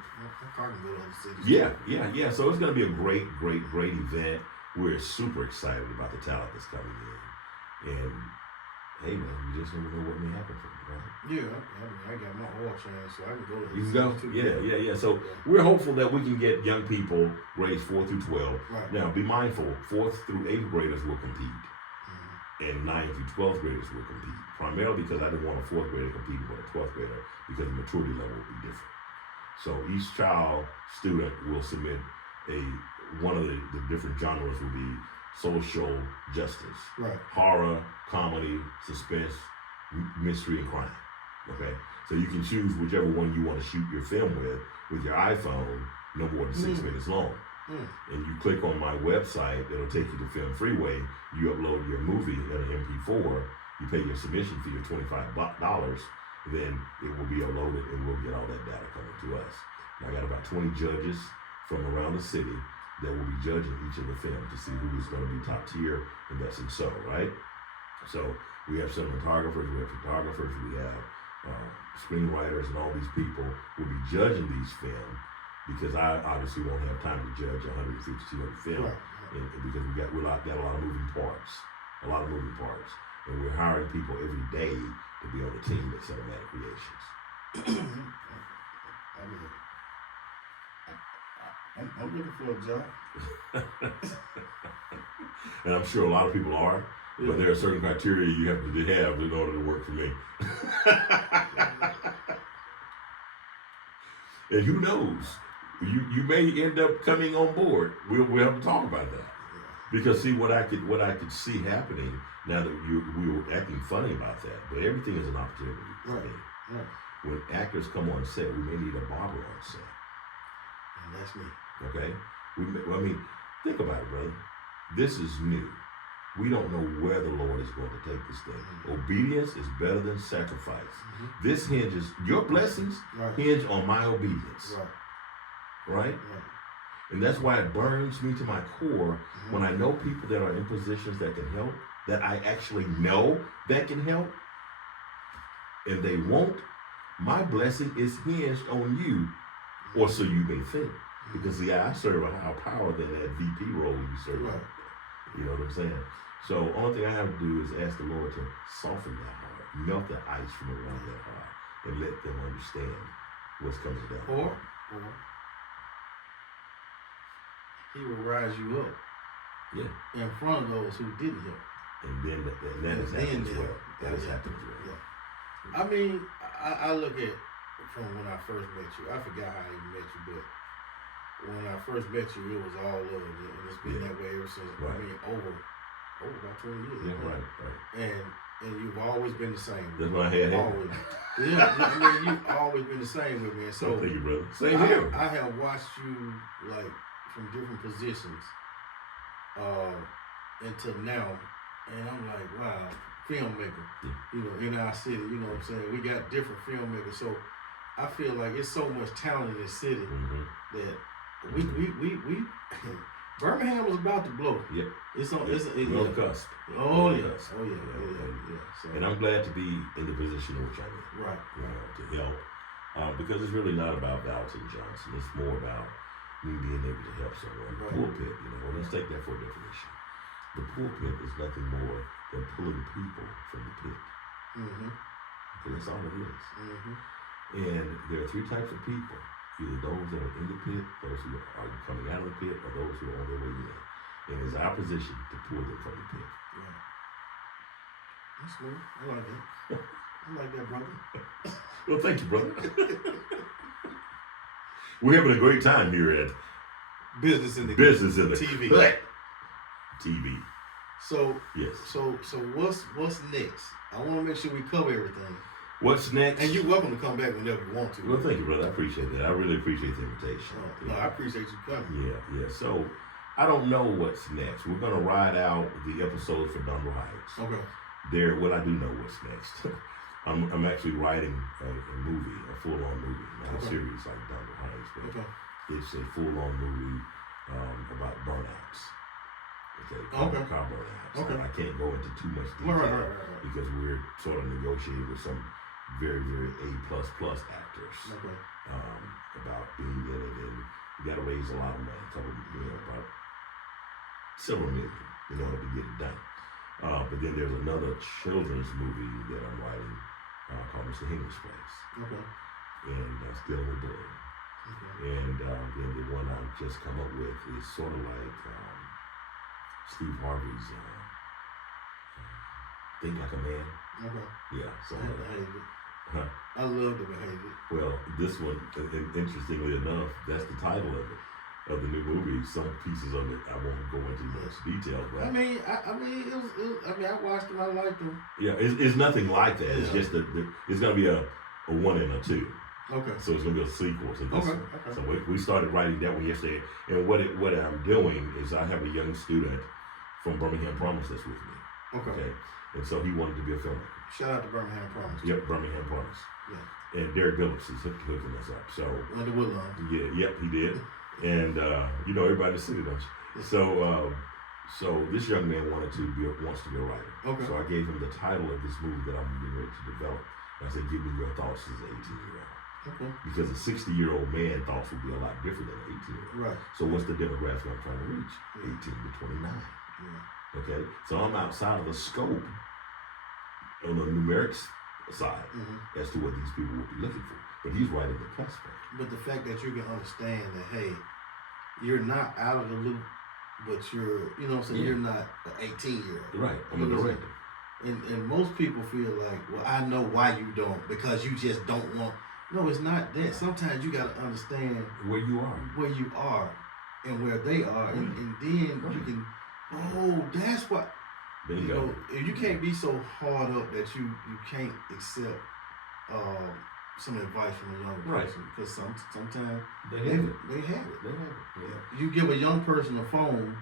go to other cities. Yeah. So it's going to be a great event. We're super excited about the talent that's coming in. And, hey, man, you just never know what may happen from it, right? Yeah, I got my oil change, so I can go to You can go? Yeah. So we're hopeful that we can get young people grades 4 through 12. Right. Now, be mindful, 4th through 8th graders will compete. And 9th through 12th graders will compete. Primarily because I didn't want a 4th grader competing with a 12th grader because the maturity level will be different. So each student will submit one of the different genres will be social justice. Right. Horror, comedy, suspense, mystery, and crime. Okay? So you can choose whichever one you want to shoot your film with your iPhone, no more than 6 minutes long. And you click on my website, it'll take you to Film Freeway. You upload your movie in an MP4. You pay your submission fee of $25. Then it will be uploaded, and we'll get all that data coming to us. And I got about 20 judges from around the city that will be judging each of the films to see who is going to be top tier, and that's and so, right? So we have cinematographers, we have photographers, we have screenwriters, and all these people will be judging these films, because I obviously won't have time to judge 150, 200 films, Right. and because we got a lot of moving parts, and we're hiring people every day to be on the team at Cinematic Creations. I'm looking for a job. And I'm sure a lot of people are, Yeah. but there are certain criteria you have to have in order to work for me. And who knows? You may end up coming on board. We'll have to talk about that. Because see what I could see happening now that we were acting funny about that, but everything is an opportunity for Right. me. Right. When actors come on set, we may need a barber on set. And that's me. Okay? I mean, think about it, brother. This is new. We don't know where the Lord is going to take this thing. Obedience is better than sacrifice. This hinges, your blessings Right. hinge on my obedience. Right. Right? Right. And that's why it burns me to my core when I know people that are in positions that can help, that I actually know that can help, and they won't. My blessing is hinged on you, or so you may think. Because see, I serve a higher power than that VP role you serve. Right. You know what I'm saying? So only thing I have to do is ask the Lord to soften that heart, melt the ice from around that heart, and let them understand what's coming down. Or he will rise you up. Yeah. In front of those who didn't help. And then that has happened as well. That has happened as well. Yeah. I mean, I look at from when I first met you. I forgot how I even met you, but when I first met you, it was all love, and it's been that way ever since. Right. I mean, over about 20 years. Yeah, right. And you've always been the same. That's what I had. Always. Yeah, I mean, you've always been the same with me. And so thank you, brother. Same here. I have watched you like from different positions until now, and I'm like, wow, filmmaker. You know, in our city, you know what I'm saying? We got different filmmakers, so I feel like it's so much talent in this city that we Birmingham was about to blow. Yep. It's on. It's real cusp. Oh Real yeah. cusp. Oh yeah. So, And I'm glad to be in the position in which I'm in. right. You know, to help. Because it's really not about Valton Johnson. It's more about me being able to help someone. The Right. pulpit, you know, let's take that for a definition. The pulpit is nothing more than pulling people from the pit. Okay, that's all it is. And there are three types of people. Either those that are in the pit, those who are coming out of the pit, or those who are on their way in. And it's our position to pull them from the pit. Yeah. That's smooth. I like that. I like that, brother. Well, thank you, brother. We're having a great time here at Business in the TV. Cut. TV. So Yes. So what's next? I want to make sure we cover everything. What's next? And you're welcome to come back whenever you want to. Well, thank you, brother. I appreciate that. I really appreciate the invitation. No, I appreciate you coming. Yeah. So, I don't know what's next. We're gonna ride out the episode for Dunbar Heights. Okay. What I do know what's next. I'm actually writing a movie, a full-on movie, not a series like Dunbar Heights, but it's a full-on movie about burnouts. Car burnouts. Okay. I can't go into too much detail Right. because we're sort of negotiating with some very, very A++ actors about being in it, and we got to raise a lot of money, about several million in order to get it done. But then there's another children's movie that I'm writing called Mr. Henry's Place, and still in the book. And then the one I've just come up with is sort of like Steve Harvey's Think Like a Man. Yeah, something like that. I love the behavior. Well, this one, interestingly enough, that's the title of it, of the new movie. Some pieces of it I won't go into much detail, but I mean, I watched them. I liked them. Yeah, it's nothing like that. It's just it's gonna be a 1 and a 2. Okay. So it's gonna be a sequel to this. Okay. So we started writing that one yesterday, and what I'm doing is I have a young student from Birmingham Promise that's with me. Okay. And so he wanted to be a filmmaker. Shout out to Birmingham Promise. Yep, Birmingham Promise. Yeah. And Derek Billups is hooking us up. So Under Woodlawn. yeah, yep, he did. And you know everybody in the city, don't you? So so this young man wants to be a writer. Okay. So I gave him the title of this movie that I'm getting ready to develop. And I said, give me your thoughts as an 18-year-old. Okay. Because a 60-year-old man thoughts would be a lot different than an 18-year-old. Right. So what's the demographic I'm trying to reach? 18 to 29. Yeah. Okay. So I'm outside of the scope on the numerics side as to what these people would be looking for. But he's right at the cusp. But the fact that you can understand that, hey, you're not out of the loop, but you're, you know what I'm saying, Yeah. you're not an 18-year-old. Right. I'm a director. And most people feel like, well, I know why you don't, because you just don't want. No, it's not that. Sometimes you got to understand Where you are. And where they are. And then you can, that's what. There you You go. know, if you can't be so hard up that you can't accept some advice from a young Right. person, because sometimes They they have it. have it. They have it. Yeah. You give a young person a phone,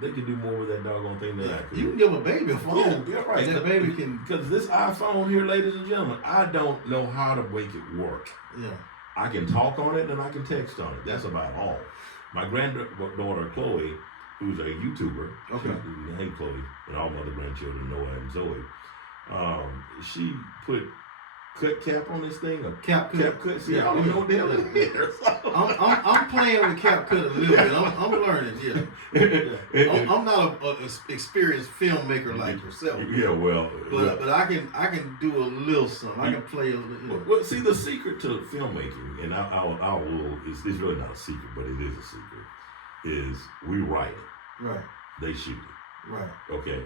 They can do more with that doggone thing than I can. you can give a baby a phone. Yeah, right. And that baby can. Because this iPhone here, ladies and gentlemen, I don't know how to make it work. Yeah. I can talk on it and I can text on it. That's about all. My granddaughter Chloe, who's a YouTuber, Okay. Hey Chloe, and all my other grandchildren, Noah and Zoe, she put cut cap on this thing. Cap cut. See, I don't even know what the hell it is. I'm playing with cap cut a little bit. I'm learning. Yeah. I'm not a experienced filmmaker like yourself. Yeah, well, but I can do a little something. I can play a little. Well, see, the secret to filmmaking, and it's really not a secret, but it is a secret, is we write it. Right. They shoot it. Right. Okay.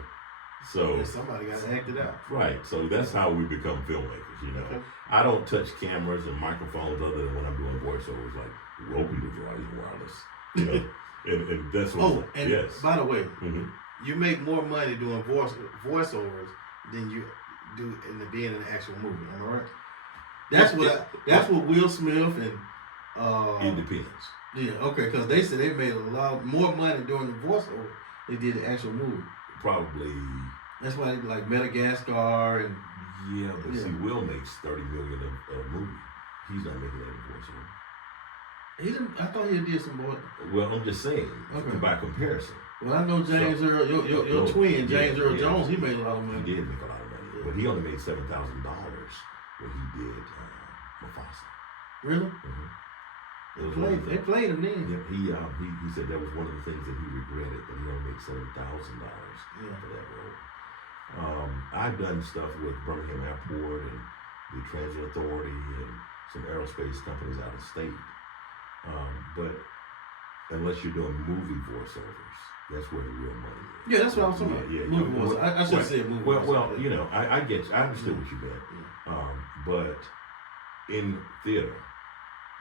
So Yeah, somebody got to act it out. right. So that's how we become filmmakers, you know. Okay. I don't touch cameras and microphones other than when I'm doing voiceovers, like Roku is wireless. You know. and that's what yes. By the way, Mm-hmm. you make more money doing voiceovers than you do in being in an actual movie. Am I right? That's what Will Smith and It depends. yeah, okay, because they said they made a lot more money doing the voiceover than they did the actual movie. Probably. That's why they like Madagascar and Yeah, but see, Will makes $30 million a movie. He's not making that in voiceover. he didn't. I thought he did some more. Well, I'm just saying, Okay. by comparison. Well, I know James Earl, your twin, James Earl Jones. He made a lot of money. He did make a lot of money, Yeah. but he only made $7,000 when he did Mufasa. Really? Mm-hmm. They played him then. Yeah, he said that was one of the things that he regretted, that he only made $7,000 Yeah. for that role. I've done stuff with Birmingham Airport and the Transit Authority and some aerospace companies out of state. But unless you're doing movie voiceovers, that's where the real money is. Yeah, that's what I was talking about. Yeah, Movie voice. I should say movie voice. Well, you know, I get you. I understood what you meant. Yeah. But in theater,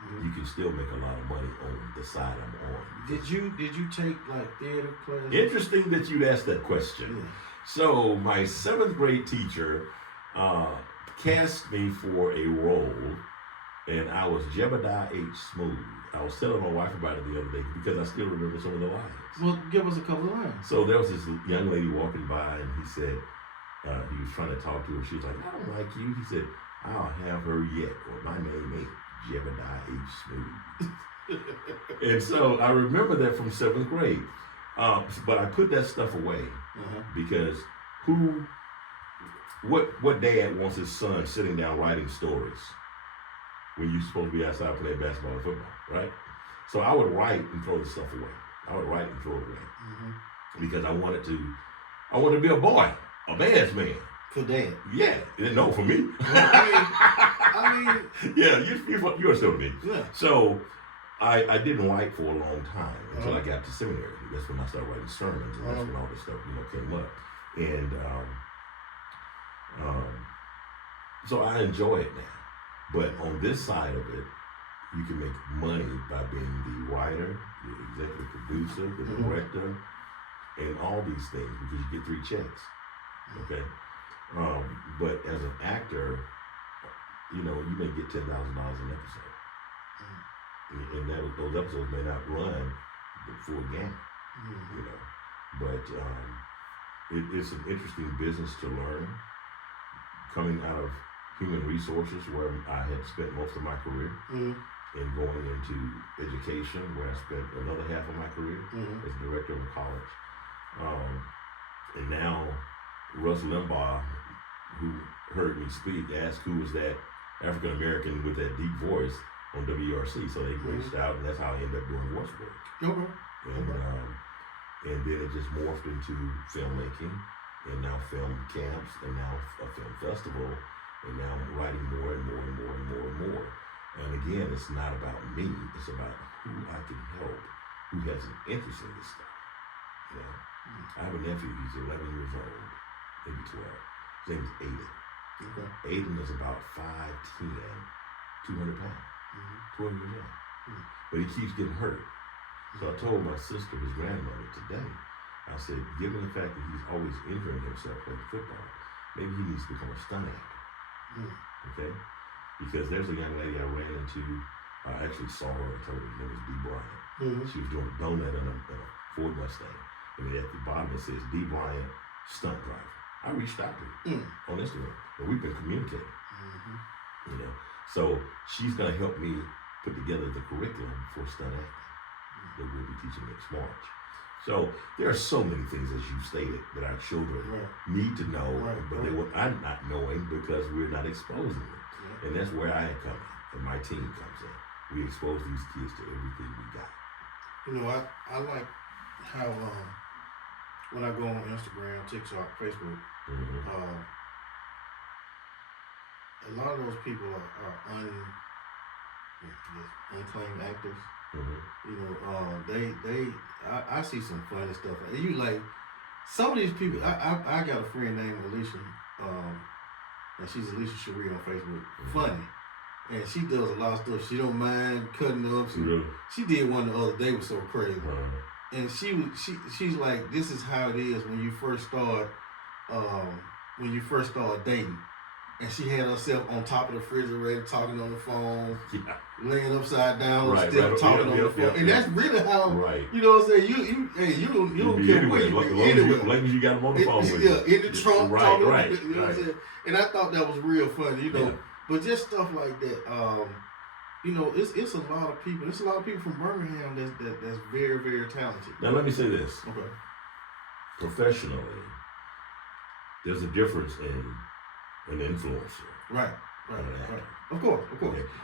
Mhm. you can still make a lot of money on the side I'm on. Did you take like theater classes? Interesting that you'd ask that question. Yeah. So my 7th grade teacher cast me for a role, and I was Jebediah H. Smooth. I was telling my wife about it the other day because I still remember some of the lines. Well, give us a couple of lines. So there was this young lady walking by, and he said, he was trying to talk to her. She was like, I don't like you. He said, I'll have her yet, or my name ain't Jebediah H. Smooth. And so I remember that from 7th grade. But I put that stuff away because what dad wants his son sitting down writing stories when you're supposed to be outside playing basketball and football, right? So I would write and throw the stuff away. I would write and throw it away because I wanted to be a boy, a man's man. For dad. Yeah, no, for me. I mean, yeah, you understand me. Yeah. So I didn't write for a long time until I got to seminary. That's when I started writing sermons, and that's when all this stuff came up. And so I enjoy it now. But on this side of it, you can make money by being the writer, the executive producer, the director, and all these things because you get 3 checks. Okay. But as an actor, you may get $10,000 an episode, and those episodes may not run the full gamut, but it's an interesting business to learn. Coming out of human resources, where I had spent most of my career, and going into education, where I spent another half of my career as director of a college, and now Russ Limbaugh, who heard me speak, asked who was that African American with that deep voice on WRC. So they reached out, and that's how I ended up doing voice work. And then it just morphed into filmmaking, and now film camps, and now a film festival, and now I'm writing more and more and more and more and more. And again, it's not about me; it's about who I can help, who has an interest in this stuff. I have a nephew. He's 11 years old, maybe 12. His name is Aiden. Aiden is about 5'10", 200 pounds, 12 years old. But he keeps getting hurt. So I told my sister, his grandmother, today, I said, given the fact that he's always injuring himself playing football, maybe he needs to become a stunt actor. Okay? Because there's a young lady I ran into, I actually saw her and told her, her name is Dee Bryant. She was doing a donut in a Ford Mustang. And at the bottom it says, Dee Bryant, stunt driver. I reached out to her on Instagram, and we've been communicating. So she's going to help me put together the curriculum for stunt acting that we'll be teaching next March. So there are so many things, as you stated, that our children need to know, but I'm not knowing because we're not exposing them. And that's where I come in, and my team comes in. We expose these kids to everything we got. I like how when I go on Instagram, TikTok, Facebook, a lot of those people are unclaimed actors. I see some funny stuff. You like some of these people. I got a friend named Alicia, and she's Alicia Cherie on Facebook. Funny, and she does a lot of stuff. She don't mind cutting up. She did one the other day was so crazy, and she's like, this is how it is when you first start dating. And she had herself on top of the refrigerator talking on the phone, laying upside down, still talking on the phone. And that's really how, you know what I'm saying? You don't care where you be anywhere. As long as you got them on the phone with you. In the trunk, talking, you know what I'm saying? And I thought that was real funny, But just stuff like that, it's a lot of people. There's a lot of people from Birmingham that's very, very talented. Now let me say this. Okay. Professionally, there's a difference in an influencer. Right. Of course.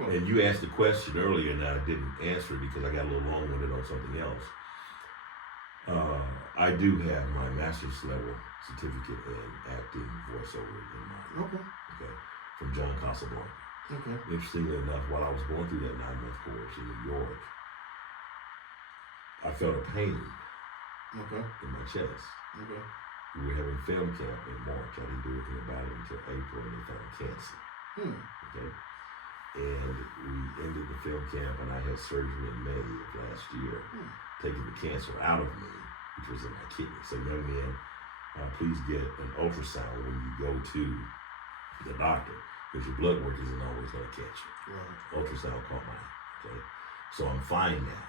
And you asked the question earlier, and I didn't answer it because I got a little long-winded on something else. I do have my master's level certificate in acting voiceover in mind. Okay. From John Casablanca. Okay. Interestingly enough, while I was going through that 9-month course in New York, I felt a pain in my chest. Okay. We were having film camp in March. I didn't do anything about it until April, and they found cancer. Okay. And we ended the film camp, and I had surgery in May of last year, taking the cancer out of me, which was in my kidney. So young men, please get an ultrasound when you go to the doctor, because your blood work isn't always going to catch you. Ultrasound caught mine. Okay. So I'm fine now.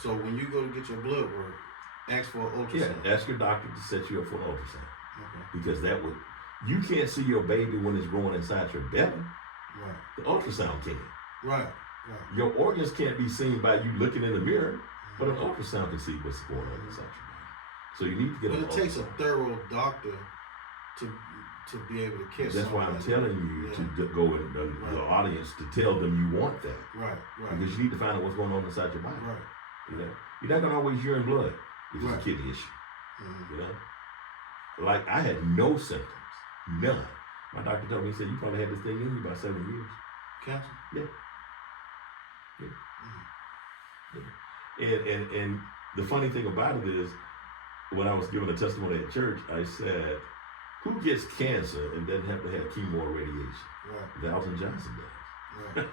So when you go to get your blood work, ask for an ultrasound. Yeah, ask your doctor to set you up for an ultrasound. Because you can't see your baby when it's growing inside your belly. The ultrasound can. Your organs can't be seen by you looking in the mirror, but an ultrasound can see what's going on inside your body. So you need to get an ultrasound. But it takes a thorough doctor to be able to catch. That's why I'm telling you to go in the audience to tell them you want that. Because you need to find out what's going on inside your body. You're not gonna always urine blood. It's a kidney issue. Like I had no symptoms, none. My doctor told me, he said, you probably had this thing in you about 7 years. Cancer? Yeah. And the funny thing about it is, when I was giving a testimony at church, I said, who gets cancer and doesn't have to have chemo or radiation? Valton Johnson does. Right.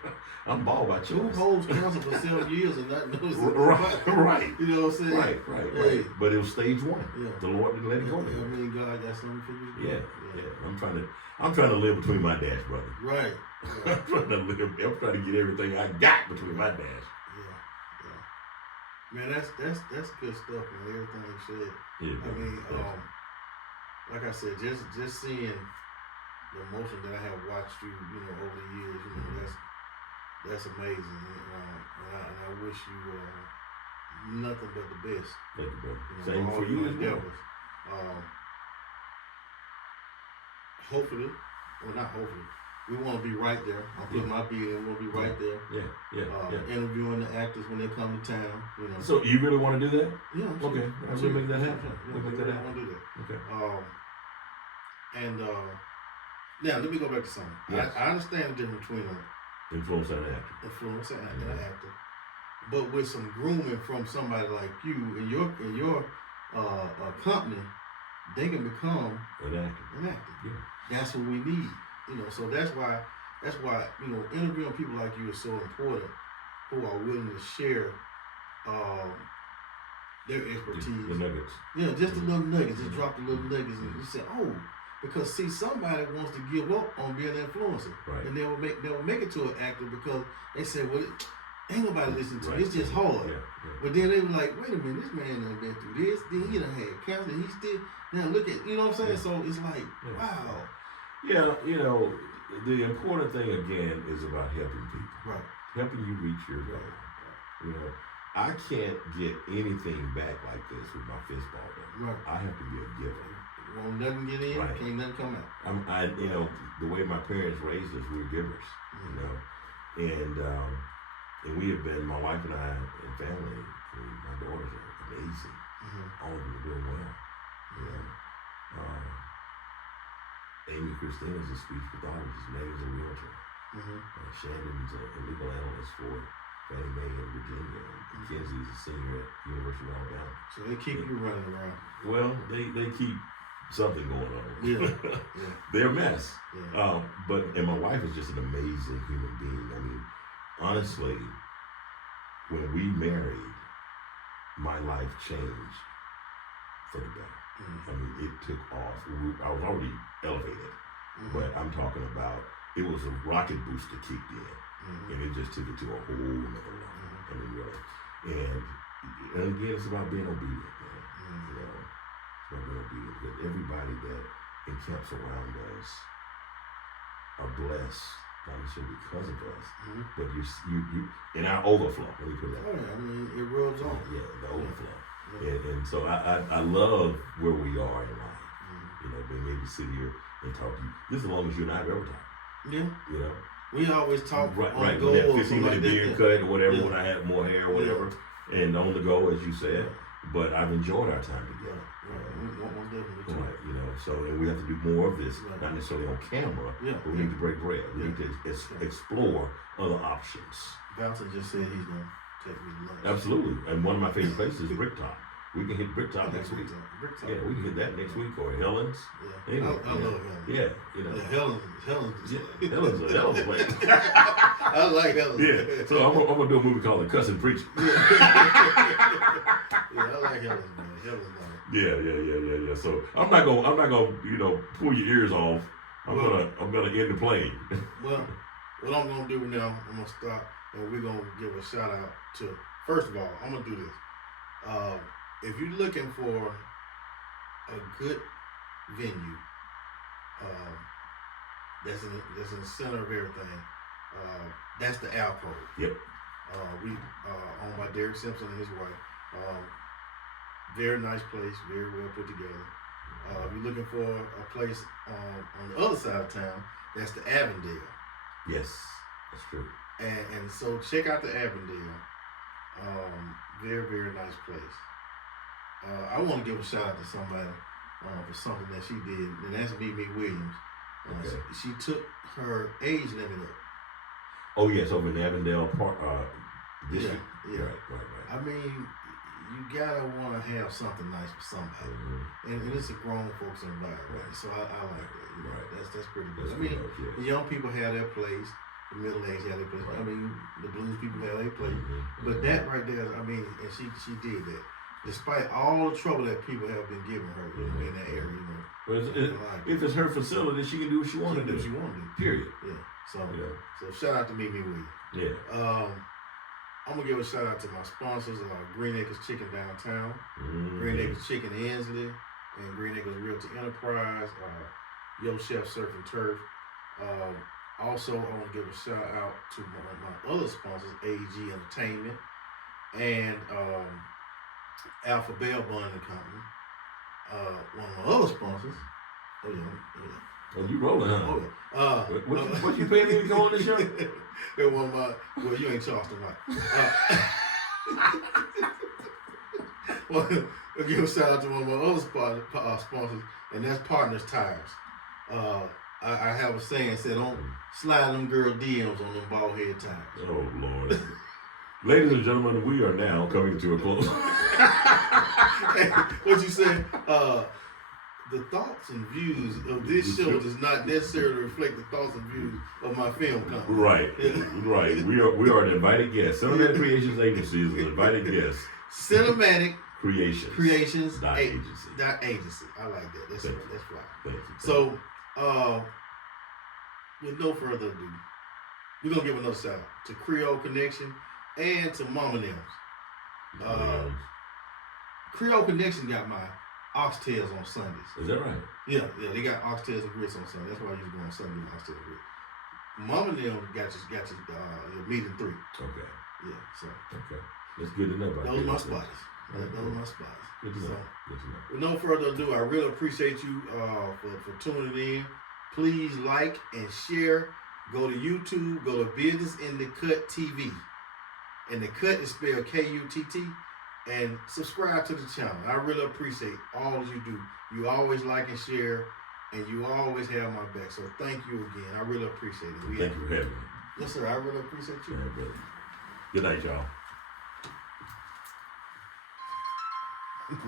I'm bald by Who choice. holds counsel for 7 years and not knows it? Right. You know what I'm saying? Right. But it was stage 1. Yeah. The Lord didn't let it go. I mean, God got something for you to do. Yeah. I'm trying to live between my dash, brother. Right. I'm trying to get everything I got between my dash. Man, that's good stuff, man. Everything you said. Yeah, I mean, like I said, just seeing the emotion that I have watched you, over the years, that's amazing. And I wish you nothing but the best. Thank you, brother. Same for you as well. Hopefully, well, not hopefully, we want to be right there. I'm putting my beat in. We'll be right there. Yeah. Interviewing the actors when they come to town. So you really want to do that? Yeah. Okay. We'll make that happen. We'll make that happen. I want to do that. Okay. And now let me go back to something. Yes. I understand the difference between an influence and an actor. Influencer and an actor, but with some grooming from somebody like you in your company, they can become an actor. Yeah. That's what we need. So that's why interviewing people like you is so important, who are willing to share their expertise. The nuggets. Yeah, just the little nuggets. Just drop the little nuggets, and you say, oh, because see, somebody wants to give up on being an influencer, right. and they'll make it to an actor because they say, well, ain't nobody listening to it. It's just hard. Yeah. But then they were like, wait a minute, this man done been through this. Then he done had cancer. He still now look at, you know what I'm saying? So it's like, wow. Yeah, the important thing again is about helping people. Right. Helping you reach your goal. Right. I can't get anything back like this with my fist ball down. Right. I have to be a giver. Won't nothing get in, right. Can't nothing come out. The way my parents raised us, we were givers. And we have been, my wife and I and family, my daughters are amazing. All of them are doing well. Amy Christine is a speech pathologist. Meg's a realtor. Shannon's a legal analyst for Fannie Mae in Virginia. And Kenzie's a senior at University of Alabama. So they keep you running around. Well, they keep something going on. Yeah. They're a mess. Yeah. And my wife is just an amazing human being. I mean, honestly, when we married, my life changed for the better. I mean, it took off. I was already elevated, but I'm talking about, it was a rocket booster kicked in, and it just took it to a whole nother level. I mean, really. And again, it's about being obedient, man. It's about being obedient. Because everybody that encamps around us are blessed, not necessarily because of us, but you in our overflow. Let me put it that way. I mean, it rubs on. Yeah, the overflow. And so I love where we are in life. Being able to sit here and talk to you. This is the longest you and I have ever talked. Yeah. We always talk right. On When go that or 15-minute beard cut or whatever, when I had more hair or whatever, and on the go, as you said. But I've enjoyed our time together. Right. So and we have to do more of this, not necessarily on camera, but we need to break bread. We need to explore other options. Valton just said he's going to take me to lunch. Absolutely. And one of my favorite places is Bricktop. We can hit Bricktop next week. Yeah, we can hit that next week, or Helen's. Yeah, anyway, I love Helen's. Yeah, Helen's a Helen's place. I like Helen's. Yeah, so I'm gonna do a movie called The Cussing Preacher. I like Helen's, man. Helen's nice. Yeah. So I'm not gonna pull your ears off. I'm gonna end the plane. Well, what I'm gonna do now, I'm gonna stop and we're gonna give a shout out to. First of all, I'm gonna do this. If you're looking for a good venue, that's in the center of everything, that's the Alcove. Yep. We owned by Derek Simpson and his wife. Very nice place, very well put together. If you're looking for a place on the other side of town, that's the Avondale. Yes, that's true. And so check out the Avondale. Very, very nice place. I want to give a shout out to somebody for something that she did, and that's Mimi Williams. Okay. She took her age limit up. Oh yes, over in Avondale Park. Yeah. Right. I mean, you gotta want to have something nice for somebody, and it's a grown folks environment. So I like that. That's pretty good. I mean, the young people have their place. The middle age had their place. I mean, the blues people had their place. But that right there, I mean, and she did that. Despite all the trouble that people have been giving her in that area, you know. But if it's her facility, she can do what she wants to do. She want to do. Period. Yeah. So shout out to Mimi Williams. Yeah. I'm gonna give a shout out to my sponsors, Green Acres Chicken downtown, Green Acres Chicken Ensley, and Green Acres Realty Enterprise, Yo Chef Surf and Turf. Also, I want to give a shout out to my other sponsors, AG Entertainment and Alpha Bell Bonding Company. One of my other sponsors. Oh yeah. Oh, you rolling, huh? Oh yeah. What you paying me to go on the show? They're one of my. Well, you ain't Charleston, right? Well, I'll give a shout out to one of my other sponsors, and that's Partners Tires. I have a saying said, "Don't slide them girl DMs on them bald head tires." Oh Lord. Ladies and gentlemen, we are now coming to a close. Hey, what you say? The thoughts and views of this show does not necessarily reflect the thoughts and views of my film company. Right, right. We are an invited guest. Cinematic Creations Agency is an invited guest. Cinematic Creations Agency. I like that. That's fly. Thank you. So, with no further ado, we're gonna give another shout out to Creole Connection and to Mama Nems. Creole Connection got my oxtails on Sundays. Is that right? Yeah, they got oxtails and grits on Sunday. That's why I used to go on Sunday with oxtails and grits. Mama Nems got your meat and 3. Okay. Yeah, so. Okay. That's good to know about. Those are my spots. Those are my spots. Good to know. With no further ado, I really appreciate you for tuning in. Please like and share. Go to YouTube. Go to Business in the Cut TV. And the cut is spelled Kutt. And subscribe to the channel. I really appreciate all you do. You always like and share, and you always have my back. So thank you again. I really appreciate it. Thank you for having me. Yes, sir. I really appreciate you. Yeah, brother. Good night, y'all. Yes,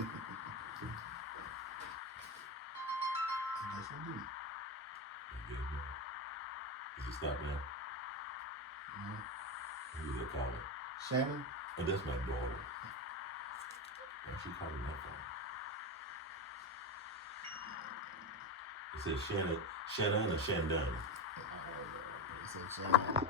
indeed. Is it stop now? Who is that calling? Shannon? Oh, that's my daughter. Why she calling my phone? It says Shannon or Shandon. It said Shannon.